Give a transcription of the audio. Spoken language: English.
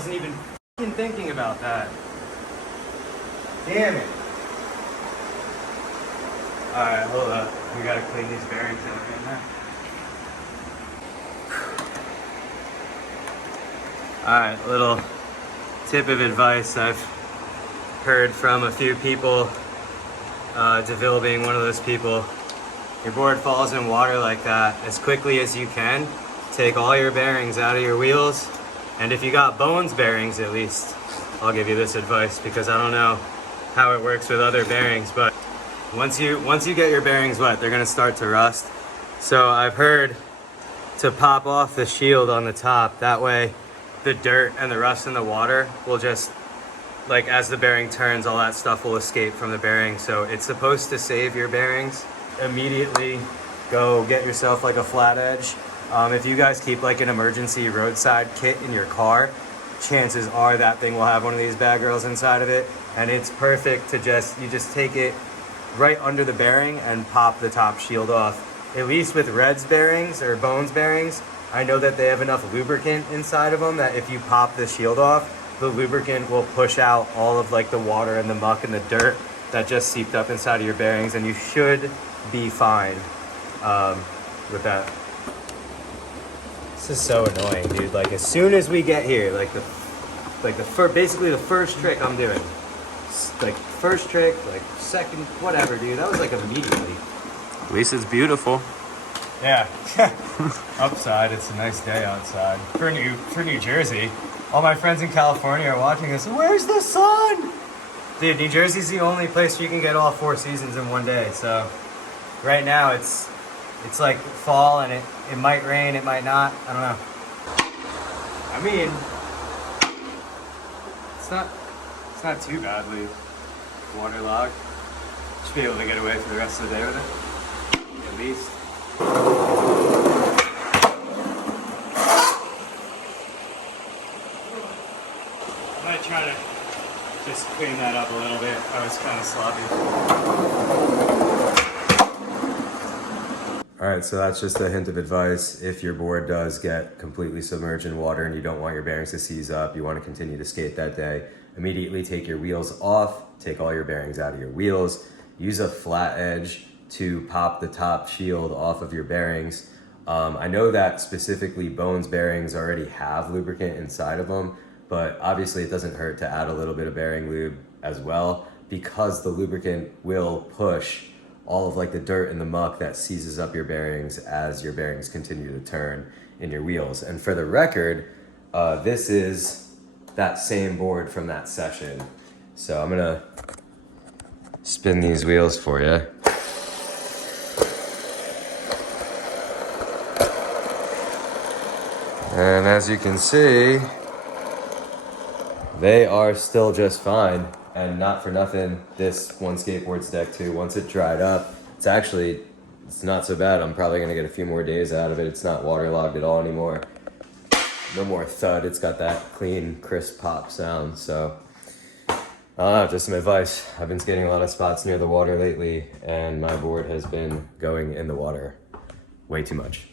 wasn't even f***ing thinking about that. Damn it. Alright, hold up. We gotta clean these bearings out right now. Alright, little tip of advice I've heard from a few people, DeVille being one of those people. Your board falls in water like that, as quickly as you can, take all your bearings out of your wheels, and if you got bones bearings at least, I'll give you this advice because I don't know how it works with other bearings, but once you get your bearings wet, they're gonna start to rust. So I've heard to pop off the shield on the top, that way the dirt and the rust in the water will just, like as the bearing turns, all that stuff will escape from the bearing. So it's supposed to save your bearings. Immediately go get yourself like a flat edge. If you guys keep like an emergency roadside kit in your car, chances are that thing will have one of these bad girls inside of it, and it's perfect to you just take it right under the bearing and pop the top shield off. At least with Red's bearings or Bones bearings, I know that they have enough lubricant inside of them that if you pop the shield off, the lubricant will push out all of like the water and the muck and the dirt that just seeped up inside of your bearings, and you should be fine with that. This is so annoying, dude. Like as soon as we get here, basically the first trick I'm doing, like first trick, like second, whatever, dude. That was like immediately. At least it's beautiful. Yeah. Upside, it's a nice day outside for New Jersey. All my friends in California are watching this. Where's the sun? Dude, New Jersey's the only place where you can get all 4 seasons in one day. So right now it's like fall, and it might rain, it might not. I don't know. I mean, it's not too badly waterlogged. Should be able to get away for the rest of the day with it, at least. I might try to just clean that up a little bit. I was kind of sloppy. All right, so that's just a hint of advice. If your board does get completely submerged in water and you don't want your bearings to seize up, you want to continue to skate that day, immediately take your wheels off, take all your bearings out of your wheels, use a flat edge to pop the top shield off of your bearings. I know that specifically Bones bearings already have lubricant inside of them, but obviously it doesn't hurt to add a little bit of bearing lube as well, because the lubricant will push all of like the dirt and the muck that seizes up your bearings as your bearings continue to turn in your wheels. And for the record, this is that same board from that session. So I'm gonna spin these wheels for you. And as you can see, they are still just fine. And not for nothing, this one skateboard's deck too, once it dried up, it's not so bad. I'm probably gonna get a few more days out of it. It's not waterlogged at all anymore. No more thud. It's got that clean, crisp pop sound. So, just some advice. I've been skating a lot of spots near the water lately, and my board has been going in the water way too much.